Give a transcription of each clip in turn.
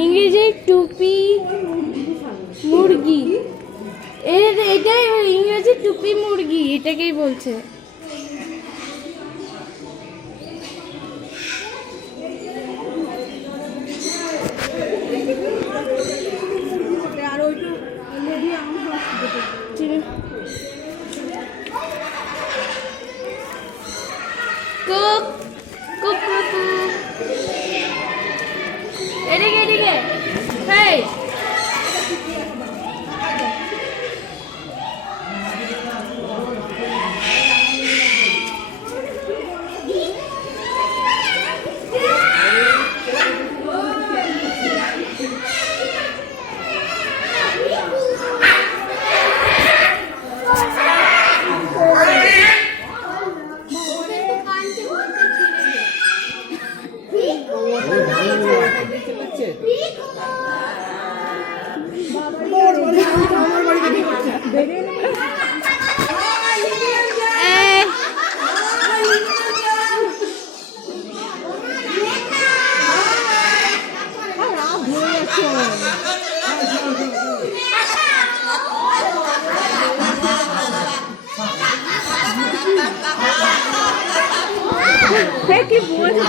ইংরেজি টুপি মুরগি, এটাই ইংরেজি টুপি মুরগি, এটাকেই বলছে। কুক কুক কুক এদিকে এদিকে হেই কি বলছে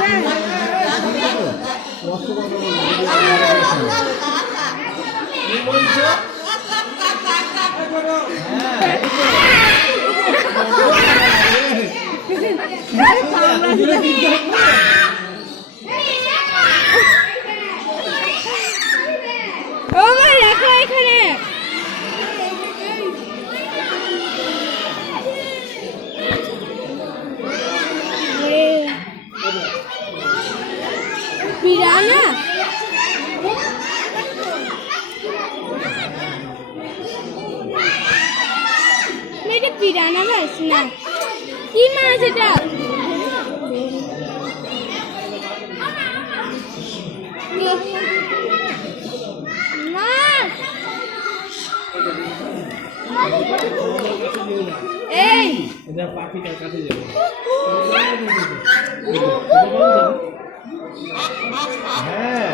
রাখো এখানে। পিরানা এটা পিরানা মাছ না, কি মাছ এটা? এই এটা পাখিটার কাছে যাবে। হ্যাঁ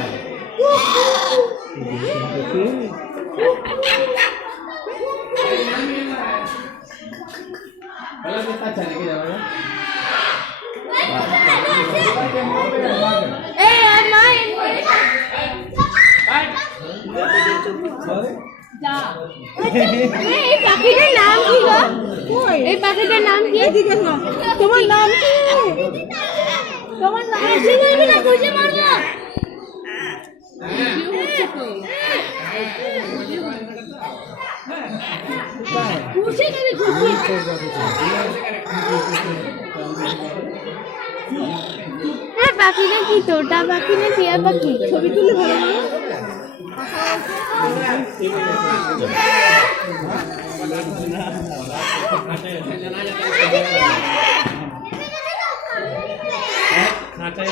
এই পাখিটার নাম কি গো? এই পাখিটার নাম কি? তোমার নাম কি? তোমার নাম কি? বলবি না, খুঁজে মারবো। খুশি করে খুশি। হ্যাঁ পাখিটা কি? তোতা পাখি না টিয়া পাখি? ছবি তুলে ভালো না? খাঁচায়